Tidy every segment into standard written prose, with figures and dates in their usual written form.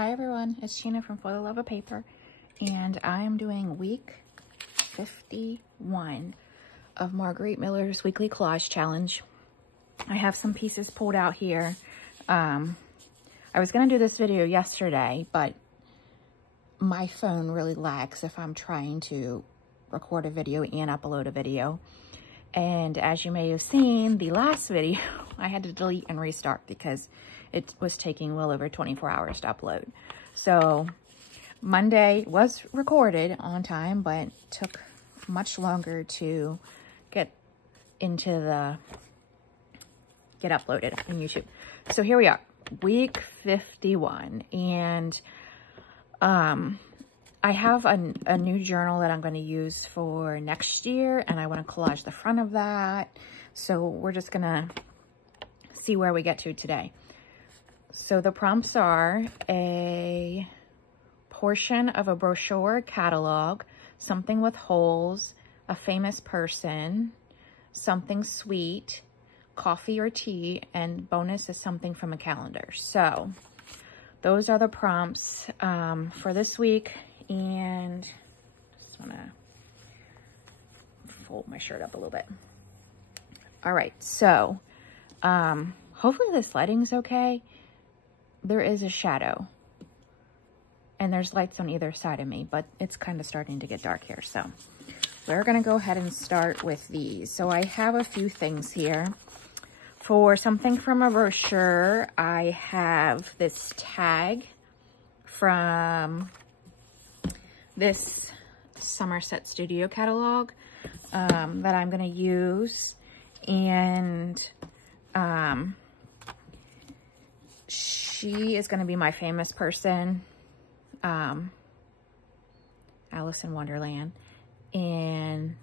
Hi everyone, it's Sheena from For the Love of Paper, and I am doing week 51 of Marguerite Miller's weekly collage challenge. I have some pieces pulled out here. I was going to do this video yesterday, but my phone really lags if I'm trying to record a video and upload a video. And as you may have seen, the last video, I had to delete and restart because it was taking well over 24 hours to upload. So Monday was recorded on time, but took much longer to get uploaded on YouTube. So here we are, week 51. And I have a new journal that I'm going to use for next year, and I want to collage the front of that. So we're just going to see where we get to today. So the prompts are a portion of a brochure catalog, something with holes, a famous person, something sweet, coffee or tea, and bonus is something from a calendar. So those are the prompts for this week. And just want to fold my shirt up a little bit. All right, so hopefully this lighting's okay. There is a shadow and there's lights on either side of me, but it's kind of starting to get dark here. So we're going to go ahead and start with these. So I have a few things here. For something from a brochure, I have this tag from this Somerset Studio catalog that I'm going to use. And she is going to be my famous person, Alice in Wonderland. And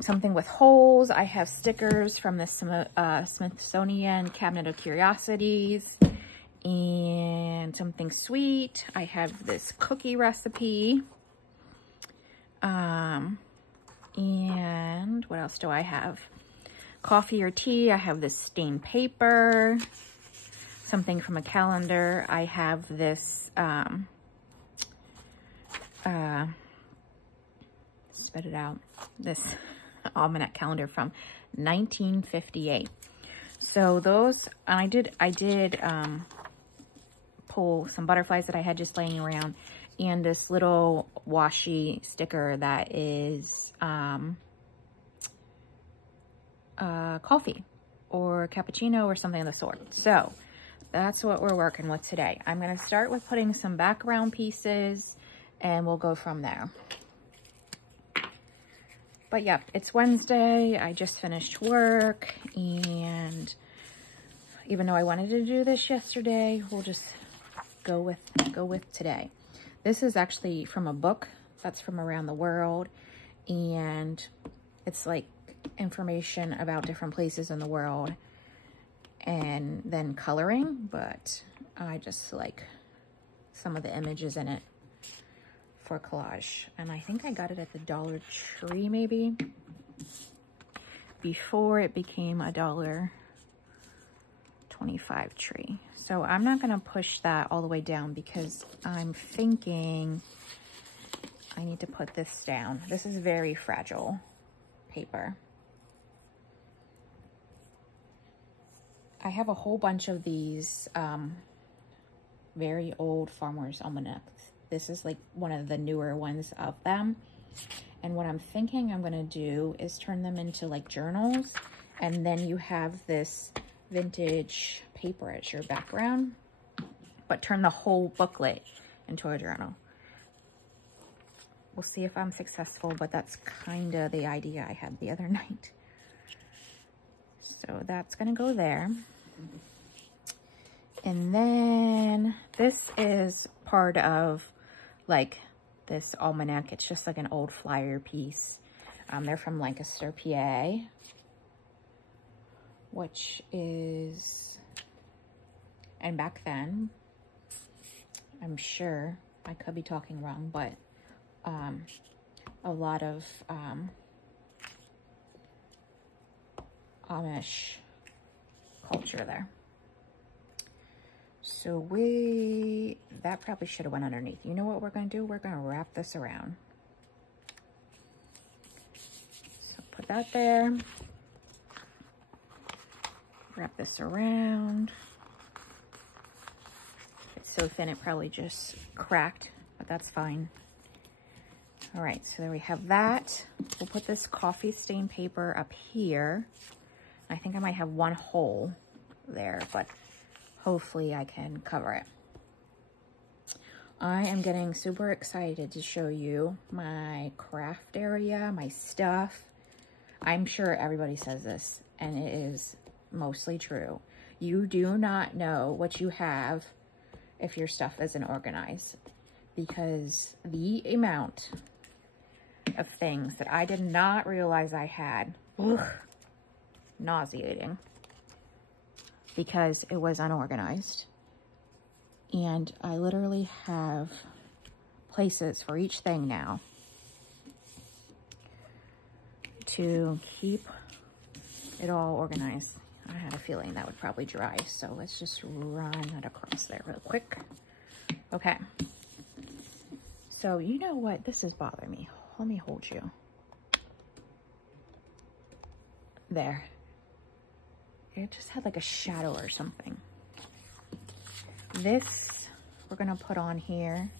something with holes, I have stickers from the Smithsonian Cabinet of Curiosities. And something sweet, I have this cookie recipe. And what else do I have? Coffee or tea, I have this stained paper. Something from a calendar, I have this, spit it out, this almanac calendar from 1958. So those, I did pull some butterflies that I had just laying around, and this little washi sticker that is coffee or cappuccino or something of the sort. So that's what we're working with today. I'm going to start with putting some background pieces and we'll go from there. But yeah, it's Wednesday. I just finished work, and even though I wanted to do this yesterday, we'll just go with today. This is actually from a book that's from around the world, and it's like information about different places in the world and then coloring, but I just like some of the images in it for collage. And I think I got it at the Dollar Tree maybe before it became a $1.25 tree. So I'm not going to push that all the way down because I'm thinking I need to put this down. This is very fragile paper. I have a whole bunch of these very old Farmer's Almanacs. This is like one of the newer ones of them. And what I'm thinking I'm going to do is turn them into like journals. And then you have this vintage paper as your background, but turn the whole booklet into a journal. We'll see if I'm successful, but that's kind of the idea I had the other night. So that's going to go there. And then this is part of like this almanac. It's just like an old flyer piece. They're from Lancaster, PA, which is, and back then, I'm sure, I could be talking wrong, but a lot of Amish culture there. So that probably should have went underneath. You know what we're gonna do? We're gonna wrap this around. So put that there. Wrap this around. It's so thin it probably just cracked, but that's fine. All right, so there we have that. We'll put this coffee stain paper up here. I think I might have one hole there, but hopefully I can cover it. I am getting super excited to show you my craft area, my stuff. I'm sure everybody says this, and it is mostly true. You do not know what you have if your stuff isn't organized, because the amount of things that I did not realize I had, nauseating, because it was unorganized. And I literally have places for each thing now to keep it all organized. I had a feeling that would probably dry, so let's just run that across there real quick. Okay. So you know what? This is bothering me. Let me hold you. There. It just had like a shadow or something. This we're gonna put on here.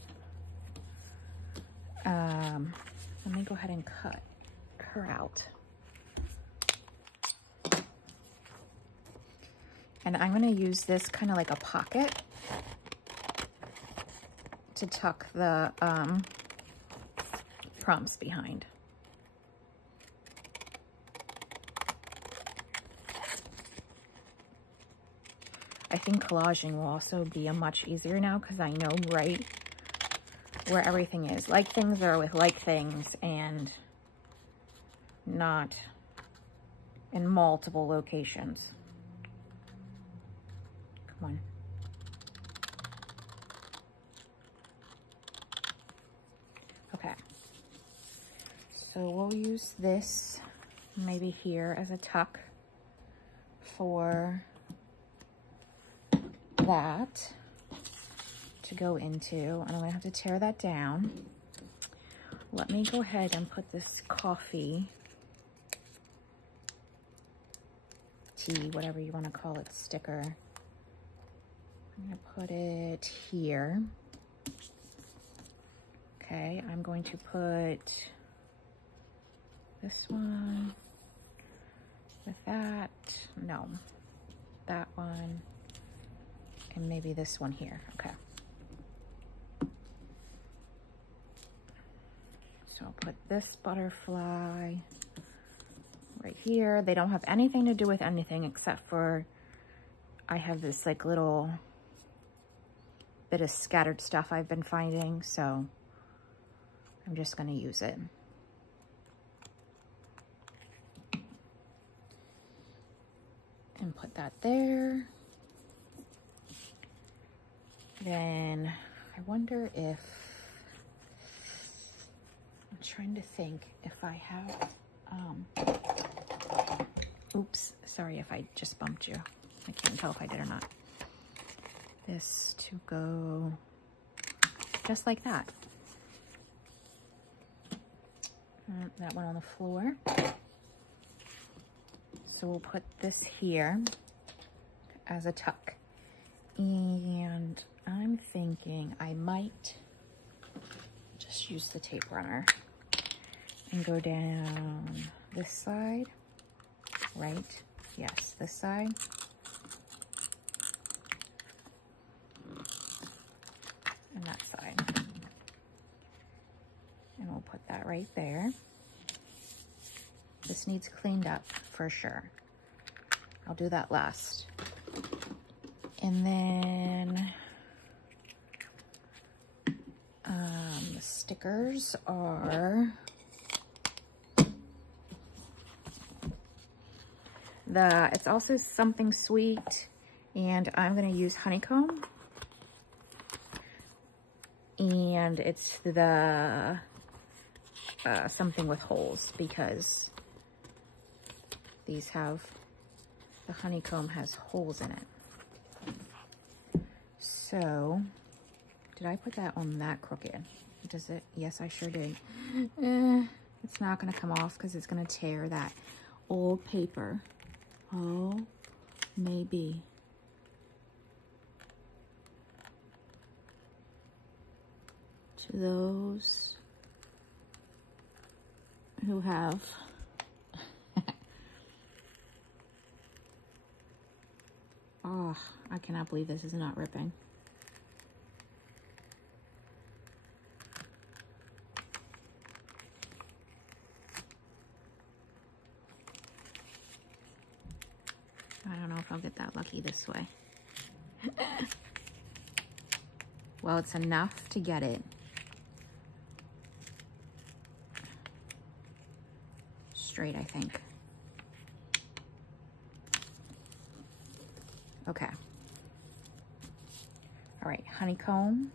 Let me go ahead and cut her out. And I'm gonna use this kind of like a pocket to tuck the prompts behind. I think collaging will also be a much easier now because I know right where everything is. Like things are with like things and not in multiple locations. Come on. Okay. So we'll use this maybe here as a tuck for that to go into, and I'm gonna have to tear that down. Let me go ahead and put this coffee, tea, whatever you want to call it, sticker. I'm gonna put it here. Okay, I'm going to put this one with that, no, that one, and maybe this one here. Okay. So I'll put this butterfly right here. They don't have anything to do with anything except for I have this like little bit of scattered stuff I've been finding, so I'm just gonna use it. And put that there. Then I wonder if, I'm trying to think if I have, oops, sorry if I just bumped you. I can't tell if I did or not. This to go just like that. That one on the floor. So we'll put this here as a tuck. And I'm thinking I might just use the tape runner and go down this side, right? Yes, this side. And that side. And we'll put that right there. This needs cleaned up for sure. I'll do that last. And then the stickers are it's also something sweet, and I'm gonna use honeycomb. And it's the something with holes, because these have, the honeycomb has holes in it. So, did I put that on that crooked? Does it? Yes, I sure did. It's not going to come off because it's going to tear that old paper. Oh, maybe. To those who have oh, I cannot believe this is not ripping. I don't know if I'll get that lucky this way. Well, it's enough to get it straight, I think. Okay. All right, honeycomb.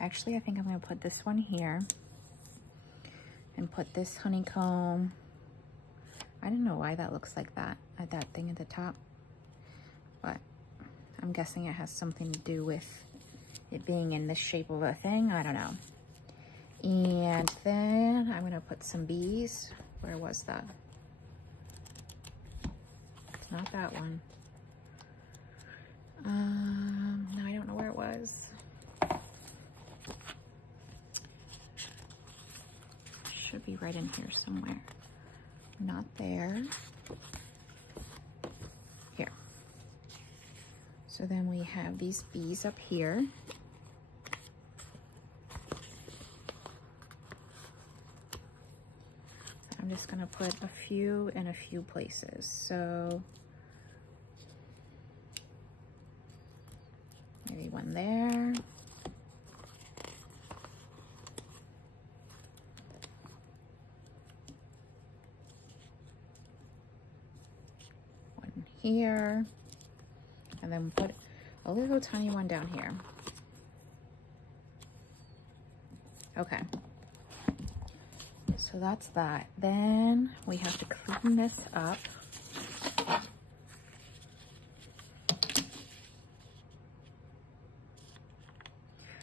Actually, I think I'm gonna put this one here and put this honeycomb. I don't know why that looks like that thing at the top, but I'm guessing it has something to do with it being in this shape of a thing. I don't know. And then I'm gonna put some bees. Where was that? It's not that one. No, I don't know where it was. Should be right in here somewhere. Not there. Here. So then we have these bees up here. I'm just gonna put a few in a few places. So maybe one there. One here. And then put a little tiny one down here. Okay. So that's that. Then we have to clean this up.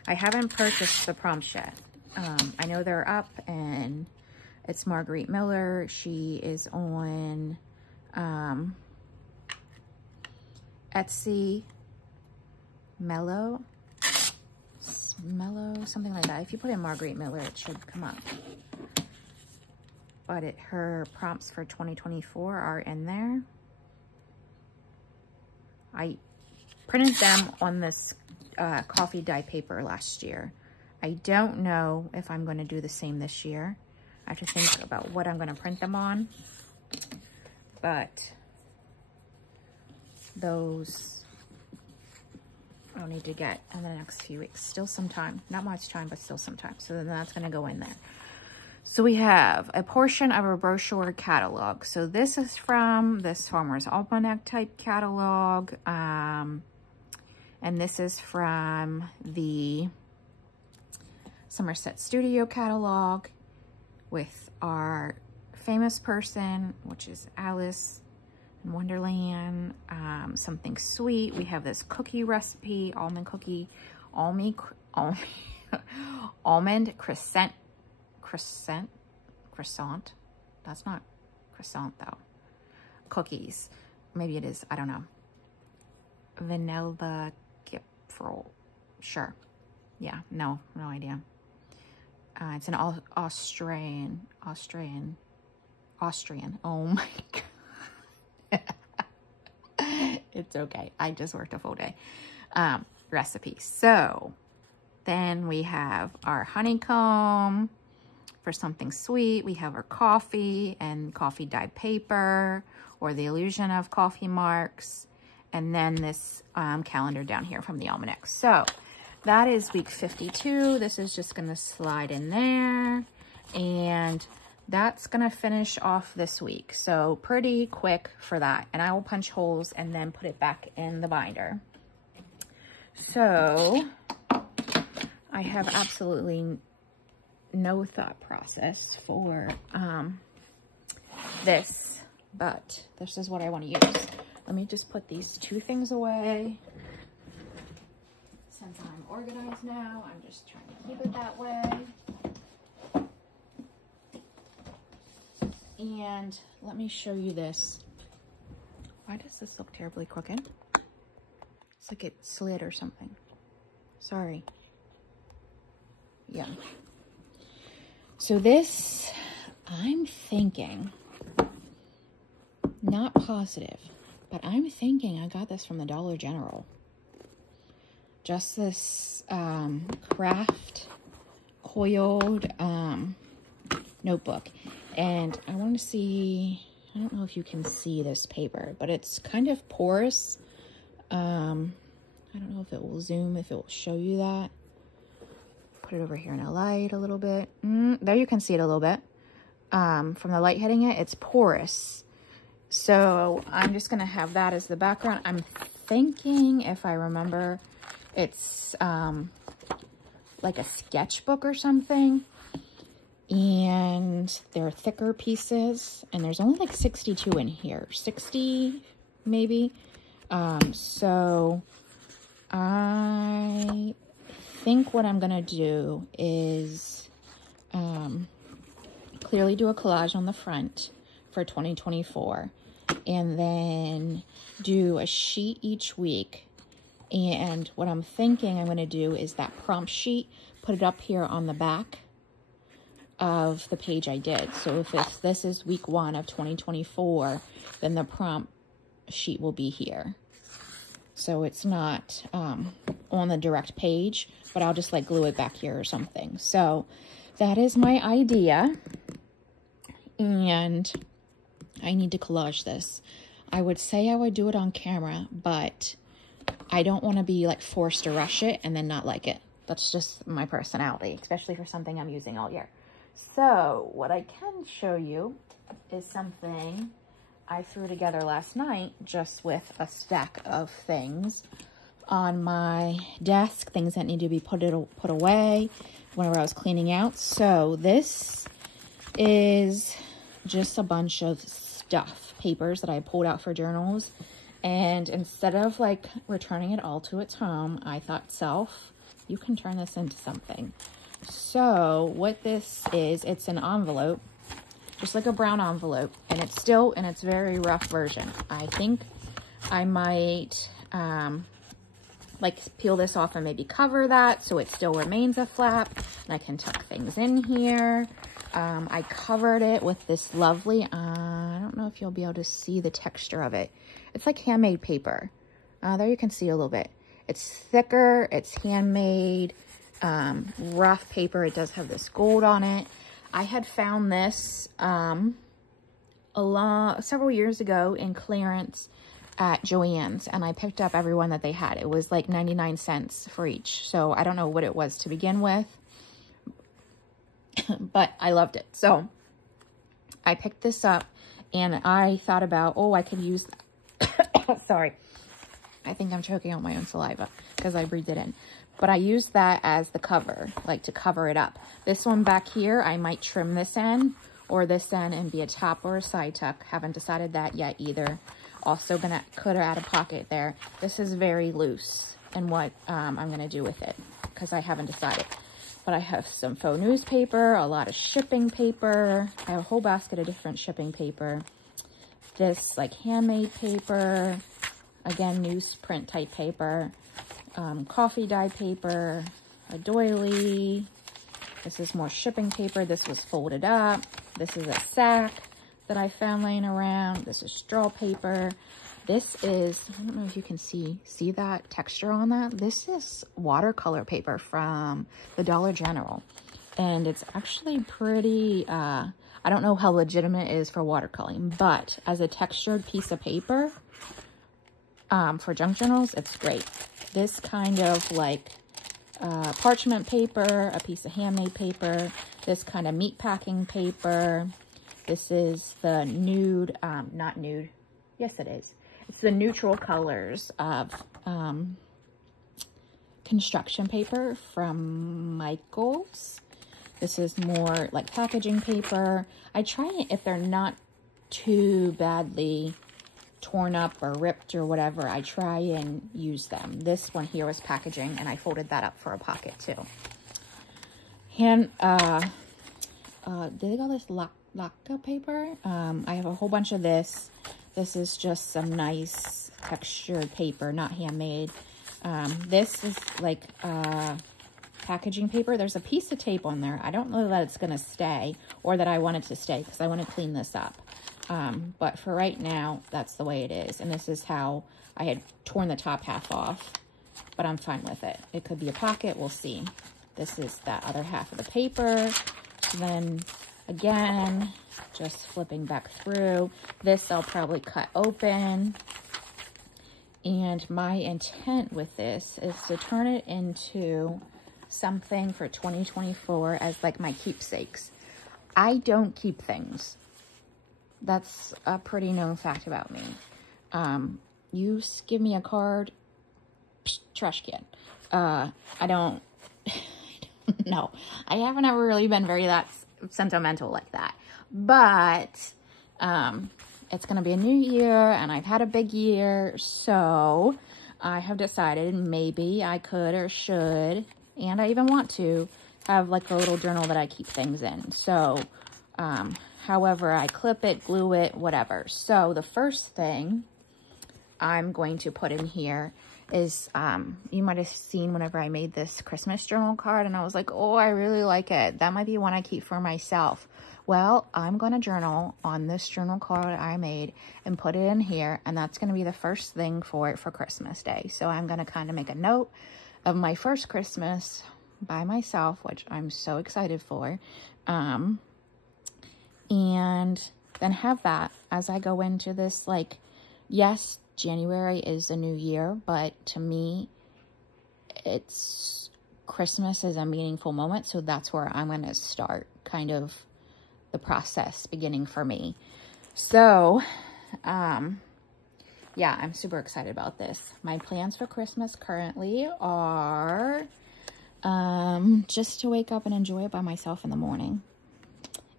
I haven't purchased the prompts yet. I know they're up, and it's Marguerite Miller. She is on Etsy, Mellow, something like that. If you put in Marguerite Miller, it should come up. But her prompts for 2024 are in there. I printed them on this coffee dye paper last year. I don't know if I'm going to do the same this year. I have to think about what I'm going to print them on. But those I'll need to get in the next few weeks. Still some time. Not much time, but still some time. So then that's going to go in there. So we have a portion of a brochure catalog. So this is from this Farmer's Almanac type catalog. And this is from the Somerset Studio catalog with our famous person, which is Alice in Wonderland. Something sweet. We have this cookie recipe, almond cookie, almond croissant. That's not croissant though. Cookies. Maybe it is. I don't know. Vanilla Gipfel. Sure. Yeah. No idea. It's an Austrian. Oh my God. It's okay. I just worked a full day. Recipe. So then we have our honeycomb for something sweet. We have our coffee and coffee dyed paper, or the illusion of coffee marks. And then this calendar down here from the almanac. So that is week 52. This is just going to slide in there. And that's going to finish off this week. So pretty quick for that. And I will punch holes and then put it back in the binder. So I have absolutely no thought process for this, but this is what I want to use. Let me just put these two things away. organized now. I'm just trying to keep it that way. And let me show you this. Why does this look terribly crooked? It's like it slid or something. Sorry. Yeah. So this, I'm thinking, not positive, but I'm thinking I got this from the Dollar General. Just this craft coiled notebook. And I want to see, I don't know if you can see this paper, but it's kind of porous. I don't know if it will zoom, if it will show you that. Put it over here in a light a little bit. There you can see it a little bit. From the light hitting it, it's porous. So I'm just going to have that as the background. I'm thinking, if I remember, it's like a sketchbook or something. And they're thicker pieces. And there's only like 62 in here. 60 maybe. So I think what I'm going to do is clearly do a collage on the front for 2024. And then do a sheet each week. And what I'm thinking I'm going to do is that prompt sheet, put it up here on the back of the page I did. So if this is week 1 of 2024, then the prompt sheet will be here. So it's not on the direct page, but I'll just like glue it back here or something. So that is my idea. And I need to collage this. I would say I would do it on camera, but I don't want to be like forced to rush it and then not like it. That's just my personality, especially for something I'm using all year. So what I can show you is something I threw together last night just with a stack of things on my desk, things that need to be put away whenever I was cleaning out. So this is just a bunch of stuff, papers that I pulled out for journals. And instead of like returning it all to its home, I thought, self, you can turn this into something. So what this is, it's an envelope, just like a brown envelope, and it's still in its very rough version. I think I might like peel this off and maybe cover that so it still remains a flap, and I can tuck things in here. I covered it with this lovely, I don't know if you'll be able to see the texture of it. It's like handmade paper. There you can see a little bit. It's thicker, it's handmade, rough paper. It does have this gold on it. I had found this several years ago in clearance at Joann's, and I picked up every one that they had. It was like 99 cents for each. So I don't know what it was to begin with, but I loved it. So I picked this up and I thought about, oh, I could use, sorry, I think I'm choking on my own saliva because I breathed it in. But I used that as the cover, like to cover it up. This one back here, I might trim this end or this end and be a top or a side tuck. Haven't decided that yet either. Also could add a pocket there. This is very loose in what I'm gonna do with it because I haven't decided. But I have some faux newspaper, a lot of shipping paper. I have a whole basket of different shipping paper. This like handmade paper, again, newsprint type paper. Coffee dye paper, a doily. This is more shipping paper. This was folded up. This is a sack that I found laying around. This is straw paper. This is, I don't know if you can see that texture on that. This is watercolor paper from the Dollar General. And it's actually pretty, I don't know how legitimate it is for watercoloring, but as a textured piece of paper, for junk journals, it's great. This kind of like parchment paper, a piece of handmade paper, this kind of meat packing paper. This is the nude, not nude, yes it is. It's the neutral colors of construction paper from Michaels. This is more like packaging paper. I try it if they're not too badly torn up or ripped or whatever, I try and use them. This one here was packaging, and I folded that up for a pocket too. And they got this lacquer paper. I have a whole bunch of this. This is just some nice textured paper, not handmade. This is like packaging paper. There's a piece of tape on there. I don't know that it's going to stay or that I want it to stay because I want to clean this up. But for right now, that's the way it is. And this is how I had torn the top half off, but I'm fine with it. It could be a pocket. We'll see. This is that other half of the paper. Then again, just flipping back through. This I'll probably cut open. And my intent with this is to turn it into something for 2024 as like my keepsakes. I don't keep things. That's a pretty known fact about me. You give me a card, psh, trash can. I don't know. I haven't ever really been very that sentimental like that. But it's going to be a new year, and I've had a big year, so I have decided maybe I could or should, and I even want to, have like a little journal that I keep things in. So, however I clip it, glue it, whatever. So the first thing I'm going to put in here is, you might have seen whenever I made this Christmas journal card, and I was like, oh, I really like it. That might be one I keep for myself. Well, I'm going to journal on this journal card I made and put it in here, and that's going to be the first thing for it for Christmas Day. So I'm going to kind of make a note of my first Christmas by myself, which I'm so excited for, and then have that as I go into this, like, yes, January is a new year, but to me, Christmas is a meaningful moment, so that's where I'm going to start kind of the process beginning for me. So, yeah, I'm super excited about this. My plans for Christmas currently are just to wake up and enjoy it by myself in the morning.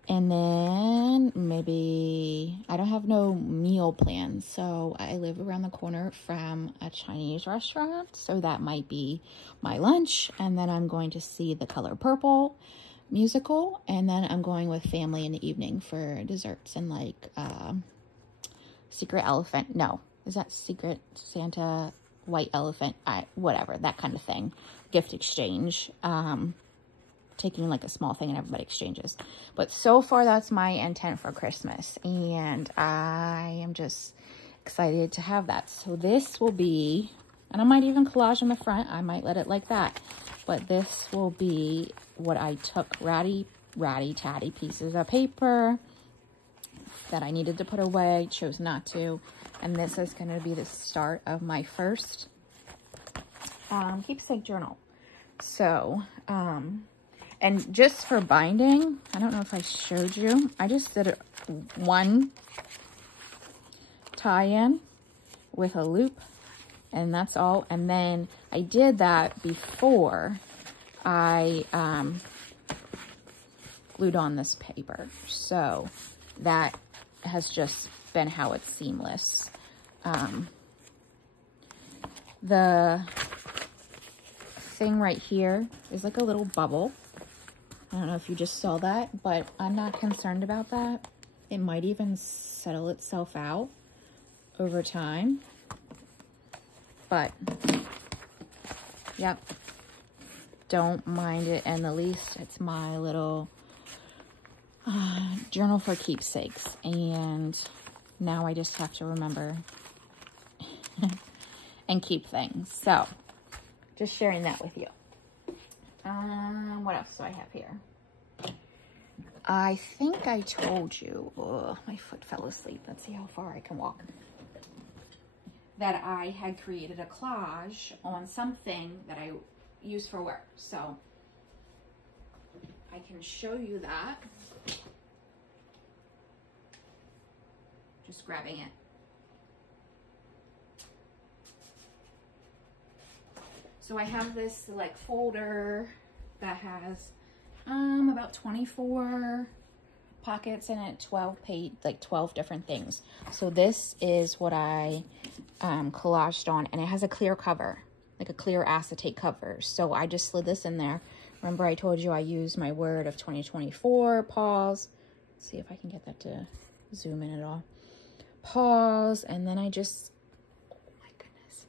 And then maybe, I don't have no meal plans, so I live around the corner from a Chinese restaurant, so that might be my lunch. And then I'm going to see The Color Purple musical, and then I'm going with family in the evening for desserts and like Secret Elephant. No, is that Secret Santa, White Elephant? Whatever, that kind of thing. Gift exchange. Taking like a small thing and everybody exchanges. But so far, that's my intent for Christmas, and I am just excited to have that. So this will be, and I might even collage on the front. I might let it like that, but this will be what I took ratty tatty pieces of paper that I needed to put away, chose not to, and this is going to be the start of my first keepsake journal. So and just for binding, I don't know if I showed you, I just did one tie-in with a loop, and that's all. And then I did that before I glued on this paper. So that has just been how it's seamless. The thing right here is like a little bubble. I don't know if you just saw that, but I'm not concerned about that. It might even settle itself out over time. But, yep, don't mind it in the least. It's my little journal for keepsakes. And now I just have to remember and keep things. So, just sharing that with you. What else do I have here? I think I told you, oh, my foot fell asleep. Let's see how far I can walk. That I had created a collage on something that I use for work. So I can show you that. Just grabbing it. So I have this like folder that has about 24 pockets in it, 12 different things. So this is what I collaged on, and it has a clear cover, like a clear acetate cover. So I just slid this in there. Remember I told you I used my word of 2024, pause. Let's see if I can get that to zoom in at all. Pause, and then I just, oh my goodness.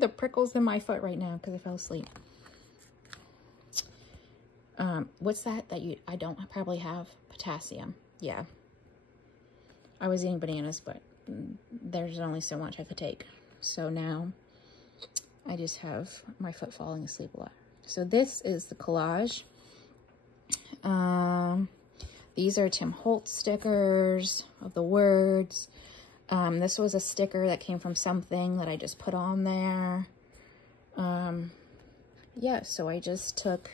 The prickles in my foot right now because I fell asleep. What's that I don't probably have? Potassium. Yeah. I was eating bananas, but there's only so much I could take. So now I just have my foot falling asleep a lot. So this is the collage. These are Tim Holtz stickers of the words. This was a sticker that came from something that I just put on there. Yeah, so I just took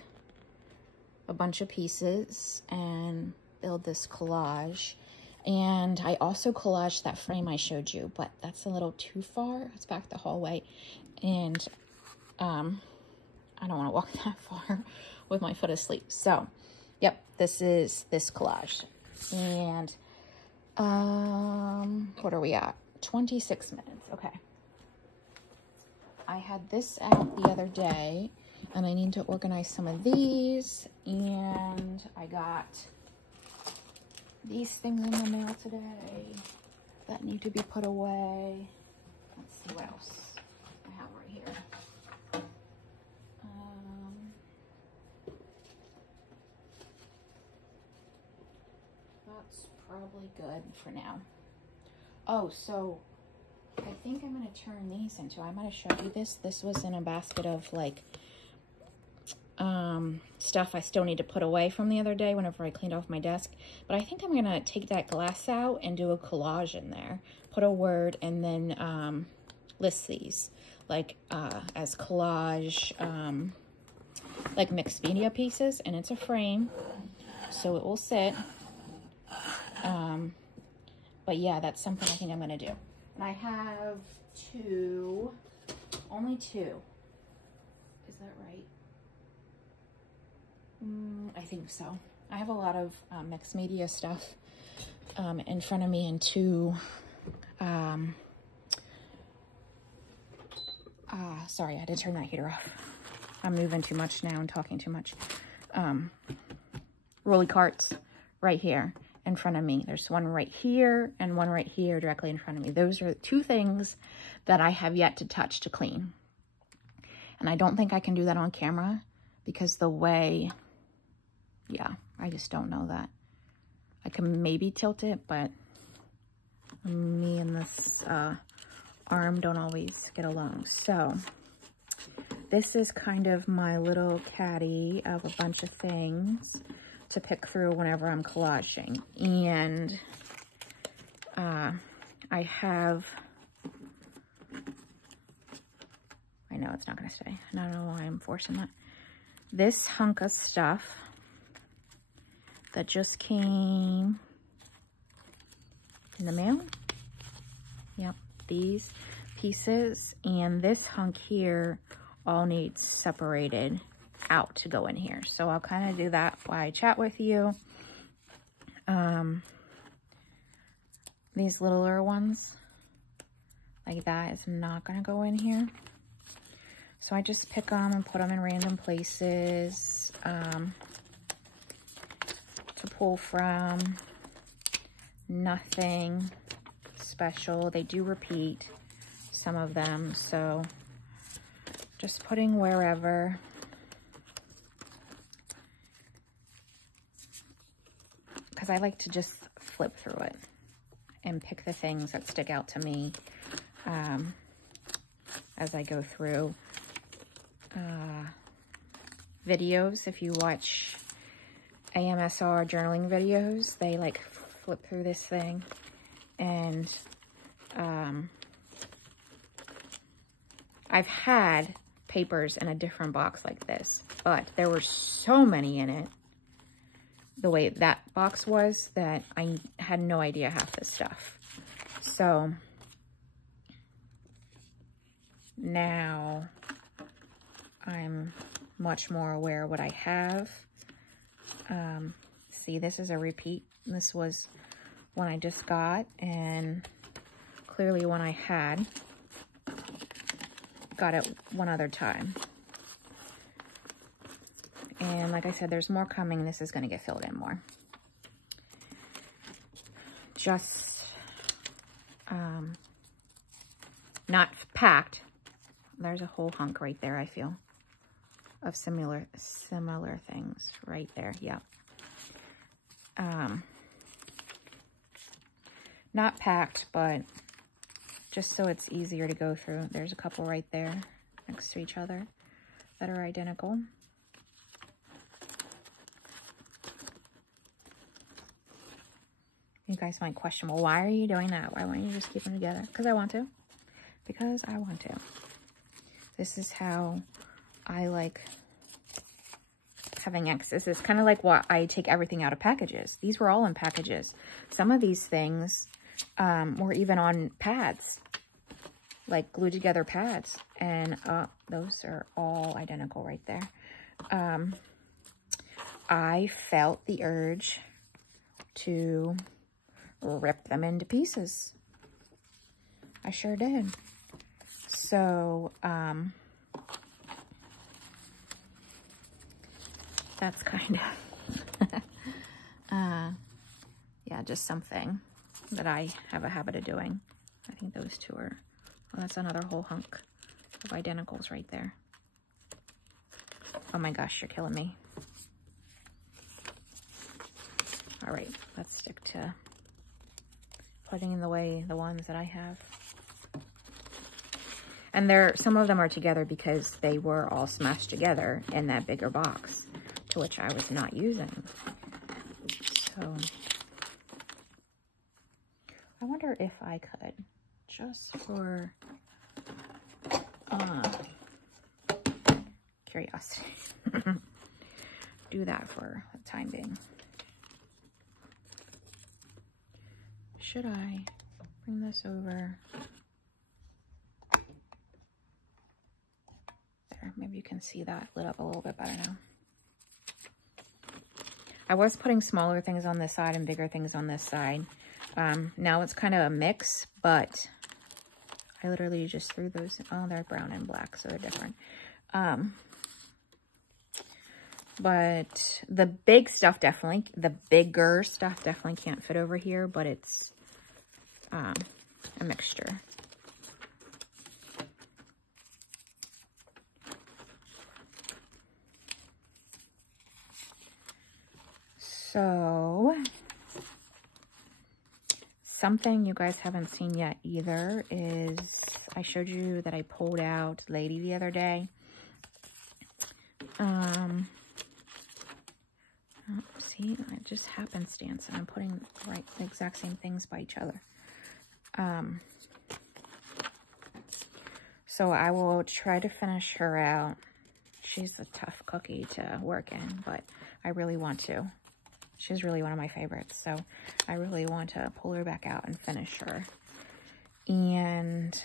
a bunch of pieces and build this collage. And I also collaged that frame I showed you, but that's a little too far. It's back the hallway, and I don't want to walk that far with my foot asleep. So yep, this is this collage. And what are we at? 26 minutes. Okay, I had this out the other day, and I need to organize some of these, and I got these things in the mail today that need to be put away. Let's see what else I have right here. That's probably good for now. Oh, so I think I'm going to turn these into, I might have showed you this. This was in a basket of like stuff I still need to put away from the other day whenever I cleaned off my desk. But I think I'm going to take that glass out and do a collage in there. Put a word and then list these like as collage, like mixed media pieces. And it's a frame, so it will sit. But yeah, that's something I think I'm going to do. And I have only two. Is that right? I think so. I have a lot of mixed media stuff in front of me, and two, sorry, I had to turn that heater off. I'm moving too much now and talking too much. Rolly carts right here in front of me. There's one right here and one right here directly in front of me. Those are two things that I have yet to touch to clean. And I don't think I can do that on camera because the way, yeah, I just don't know that. I can maybe tilt it, but me and this arm don't always get along. So this is kind of my little caddy of a bunch of things to pick through whenever I'm collaging. And I have, I know it's not gonna stay. I don't know why I'm forcing that. This hunk of stuff that just came in the mail. Yep, these pieces and this hunk here all needs separated out to go in here. So I'll kind of do that while I chat with you. These littler ones, like that, is not going to go in here. So I just pick them and put them in random places to pull from. Nothing special. They do repeat, some of them, so just putting wherever. Because I like to just flip through it and pick the things that stick out to me as I go through. Videos, if you watch AMSR journaling videos, they like flip through this thing. And I've had papers in a different box like this, but there were so many in it, the way that box was, that I had no idea half this stuff. So now I'm much more aware of what I have. see, this is a repeat. This was one I just got, and clearly one I had got it one other time. And like I said, there's more coming. This is going to get filled in more. Just not packed. There's a whole hunk right there, I feel, of similar things right there. Yeah. Not packed, but just so it's easier to go through. There's a couple right there next to each other that are identical. You guys might question, well, why are you doing that? Why won't you just keep them together? Because I want to. Because I want to. This is how I like having excess. It's kind of like what I take everything out of packages. These were all in packages. Some of these things were even on pads, like glued together pads. And those are all identical right there. I felt the urge to rip them into pieces. I sure did. So, that's kind of, yeah, just something that I have a habit of doing. I think those two are, well, that's another whole hunk of identicals right there. Oh my gosh, you're killing me. All right, let's stick to putting in the way the ones that I have. And some of them are together because they were all smashed together in that bigger box, to which I was not using. So I wonder if I could, just for curiosity, do that for the time being. Should I bring this over? There, maybe you can see that lit up a little bit better now. I was putting smaller things on this side and bigger things on this side. Now it's kind of a mix, but I literally just threw those. Oh, they're brown and black, so they're different. But the bigger stuff definitely can't fit over here, but it's a mixture. So, something you guys haven't seen yet either is, I showed you that I pulled out Lady the other day. See, it just happenstance, and I'm putting the exact same things by each other. So I will try to finish her out. She's a tough cookie to work in, but I really want to. She's really one of my favorites, so I really want to pull her back out and finish her. And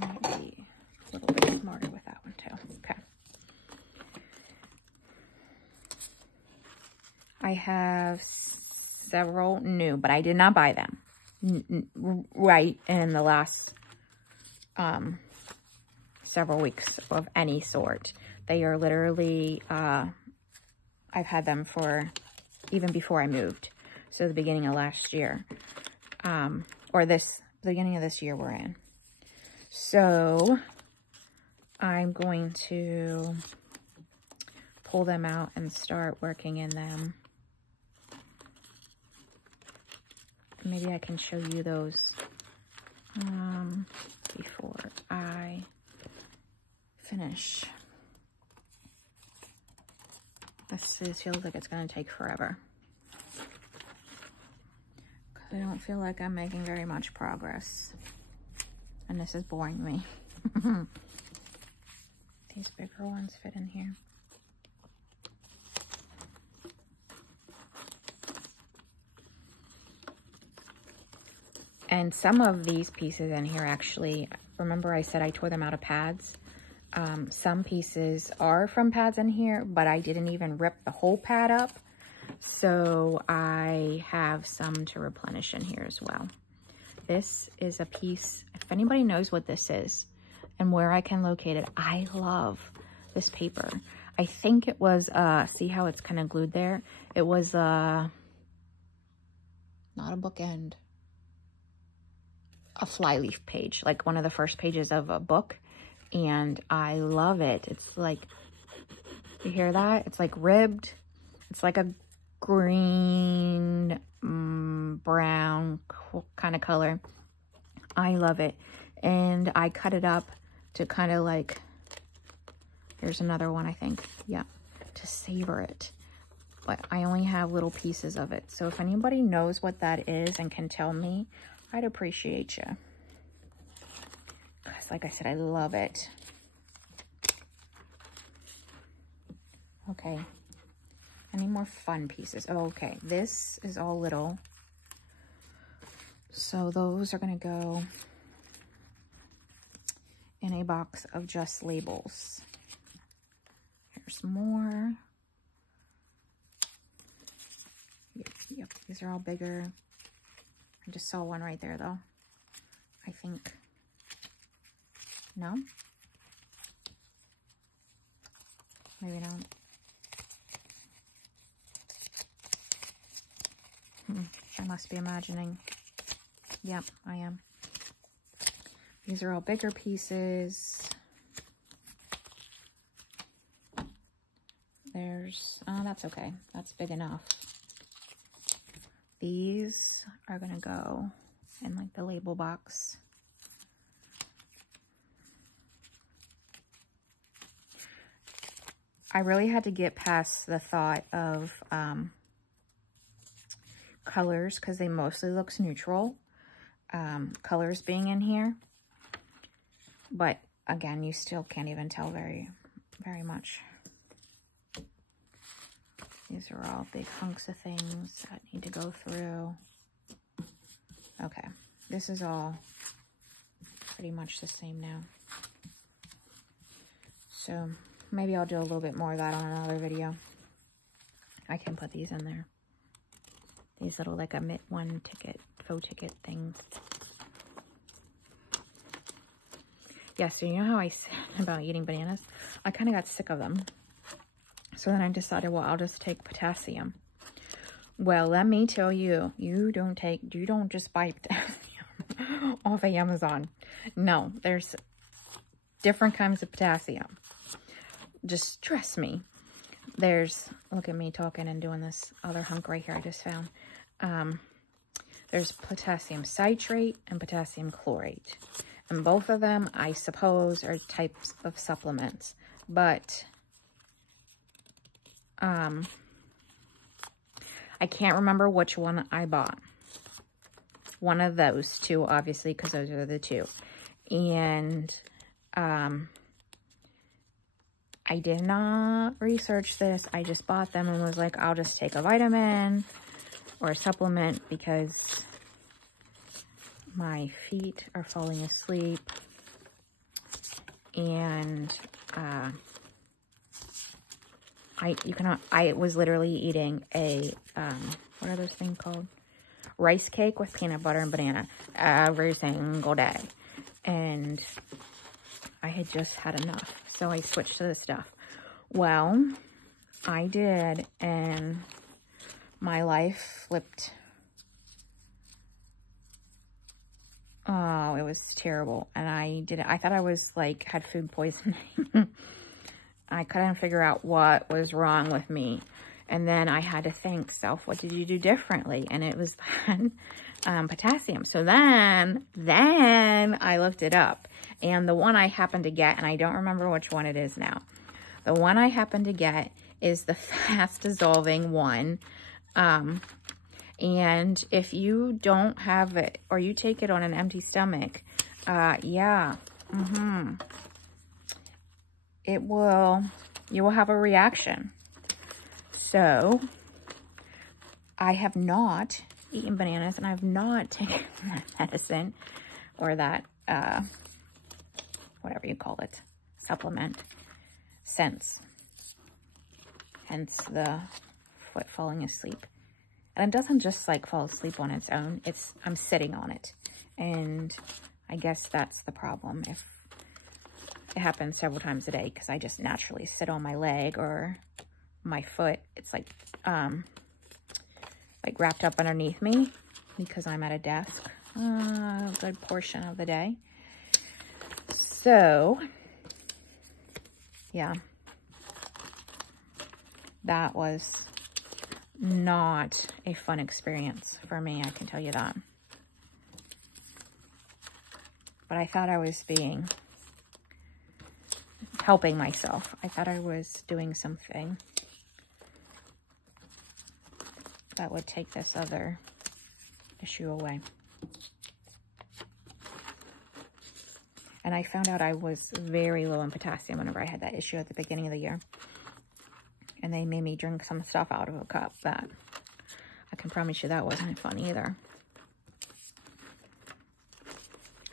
maybe a little bit smarter with that one too. Okay. I have several new, but I did not buy them right in the last several weeks of any sort. They are literally, I've had them for even before I moved. So the beginning of last year, or the beginning of this year we're in. So I'm going to pull them out and start working in them. Maybe I can show you those before I finish. This feels like it's going to take forever. Because I don't feel like I'm making very much progress. And this is boring me. These bigger ones fit in here. And some of these pieces in here actually, remember I said I tore them out of pads? Some pieces are from pads in here, but I didn't even rip the whole pad up. So I have some to replenish in here as well. This is a piece, if anybody knows what this is and where I can locate it, I love this paper. I think it was, see how it's kind of glued there? It was, not a bookend, a flyleaf page, like one of the first pages of a book. And I love it. It's like, you hear that? It's like ribbed. It's like a green, brown kind of color. I love it. And I cut it up to kind of like, here's another one, I think. Yeah, to savor it. But I only have little pieces of it. So if anybody knows what that is and can tell me, I'd appreciate you. Because like I said, I love it. Okay. Any more fun pieces? Oh, okay. This is all little. So those are going to go in a box of just labels. Here's more. Yep, these are all bigger. I just saw one right there though. I think. No? Maybe not. I must be imagining. Yep, I am. These are all bigger pieces. There's, oh, that's okay. That's big enough. These are gonna go in like the label box. I really had to get past the thought of colors because they mostly looks neutral. Colors being in here. But again, you still can't even tell very much. These are all big hunks of things that need to go through. Okay, this is all pretty much the same now. So maybe I'll do a little bit more of that on another video. I can put these in there. These little like a one ticket, faux ticket things. Yeah, so you know how I said about eating bananas? I kind of got sick of them. So then I decided, well, I'll just take potassium. Well, let me tell you, you don't just buy potassium off of Amazon. No, there's different kinds of potassium. Just trust me. There's, look at me talking and doing this other hunk right here I just found. There's potassium citrate and potassium chlorate. And both of them, I suppose, are types of supplements. But I can't remember which one I bought. One of those two, obviously, because those are the two. And I did not research this. I just bought them and was like, I'll just take a vitamin or a supplement because my feet are falling asleep. And I was literally eating a, what are those things called? Rice cake with peanut butter and banana every single day. And I had just had enough. So I switched to this stuff. Well, I did, and my life flipped. Oh, it was terrible. And I thought I was like, had food poisoning. I couldn't figure out what was wrong with me. And then I had to think, self, what did you do differently? And it was potassium. So then I looked it up. And the one I happened to get, and I don't remember which one it is now. The one I happened to get is the fast dissolving one. And if you don't have it, or you take it on an empty stomach, yeah, you will have a reaction. So I have not eaten bananas, and I have not taken that medicine or that, whatever you call it, supplement since. Hence the foot falling asleep. And it doesn't just like fall asleep on its own. I'm sitting on it. And I guess that's the problem. If it happens several times a day, because I just naturally sit on my leg or my foot. It's like wrapped up underneath me because I'm at a desk a good portion of the day. So, yeah, that was not a fun experience for me, I can tell you that. But I thought I was helping myself. I thought I was doing something that would take this other issue away. And I found out I was very low in potassium whenever I had that issue at the beginning of the year. And they made me drink some stuff out of a cup that I can promise you that wasn't fun either.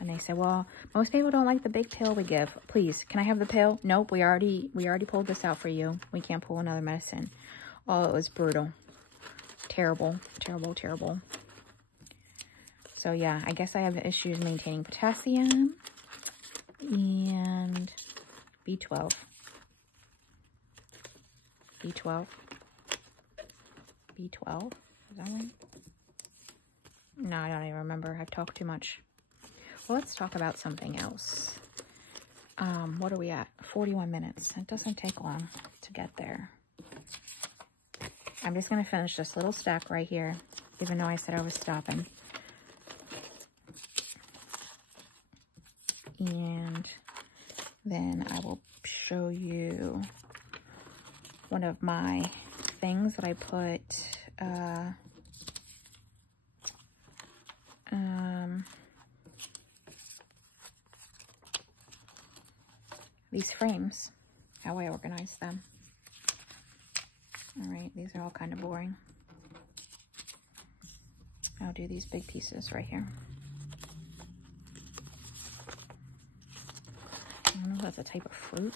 And they said, well, most people don't like the big pill we give. Please, can I have the pill? Nope, we already pulled this out for you. We can't pull another medicine. Oh, it was brutal. Terrible, terrible, terrible. So yeah, I guess I have issues maintaining potassium and B12. B12. B12? Is that right? No, I don't even remember. I've talked too much. Well, let's talk about something else. What are we at? 41 minutes. It doesn't take long to get there. I'm just going to finish this little stack right here, even though I said I was stopping. And then I will show you one of my things that I put, these frames, how I organize them. All right, these are all kind of boring. I'll do these big pieces right here. I don't know if that's a type of fruit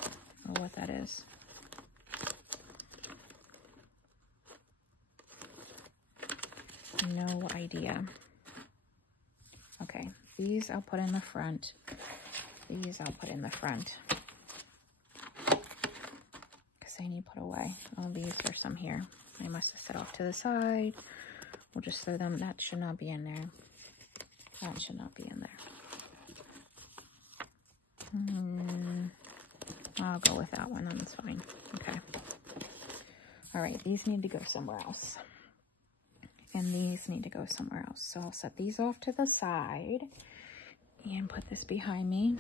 or what that is. No idea. Okay, these I'll put in the front. These I'll put in the front. Because they need put away. Oh, these are some here. I must have set off to the side. We'll just throw them. That should not be in there. That should not be in there. I'll go with that one. That's fine. Okay. All right. These need to go somewhere else. And these need to go somewhere else. So I'll set these off to the side and put this behind me.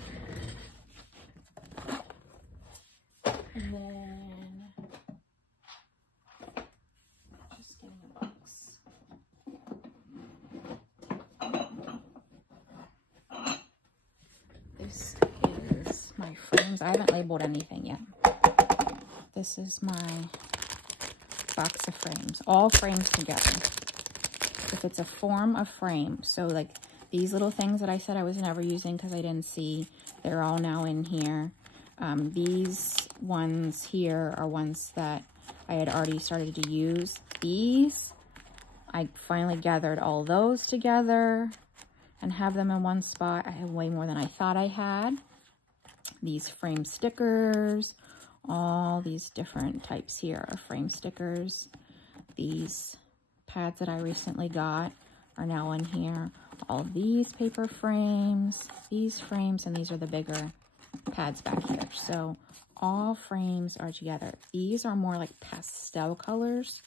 And then just getting a box. This is my frames. I haven't labeled anything yet. This is my box of frames. All frames together. If it's a form of frame, so like these little things that I said I was never using because I didn't see, they're all now in here. These ones here are ones that I had already started to use. These, I finally gathered all those together and have them in one spot. I have way more than I thought I had. These frame stickers, all these different types here are frame stickers. These pads that I recently got are now in here. All these paper frames, these frames, and these are the bigger pads back here. So all frames are together. These are more like pastel colors.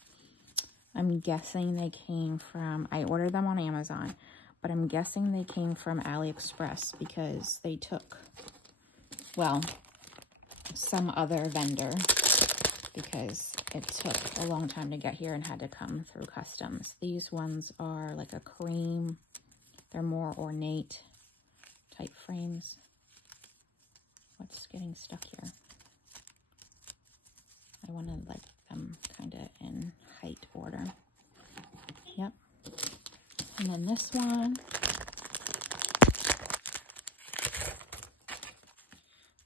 I'm guessing they came from, I ordered them on Amazon, but I'm guessing they came from AliExpress because they took, well, some other vendor, because it took a long time to get here and had to come through customs. These ones are like a cream. They're more ornate type frames. What's getting stuck here? I want to like them kind of in height order. Yep. And then this one.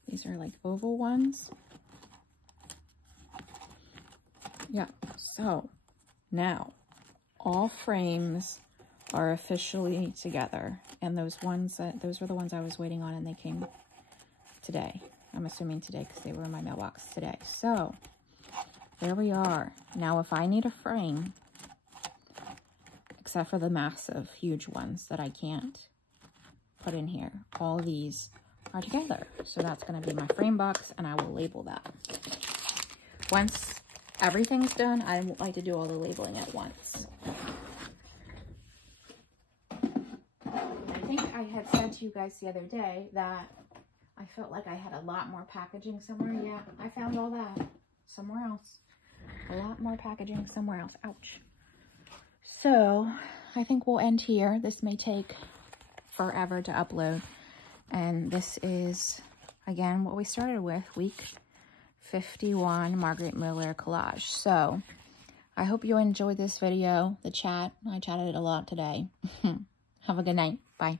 These These are like oval ones. Yeah, so now all frames are officially together. And those were the ones I was waiting on, and they came today. I'm assuming today because they were in my mailbox today. So there we are. Now, if I need a frame, except for the massive, huge ones that I can't put in here, all these are together. So that's going to be my frame box, and I will label that. Once everything's done, I like to do all the labeling at once. I think I had said to you guys the other day that I felt like I had a lot more packaging somewhere. Yeah, I found all that somewhere else. A lot more packaging somewhere else. Ouch. So I think we'll end here. This may take forever to upload. And this is, again, what we started with, week 51 Margaret Miller collage. So I hope you enjoyed this video, the chat. I chatted a lot today. Have a good night. Bye.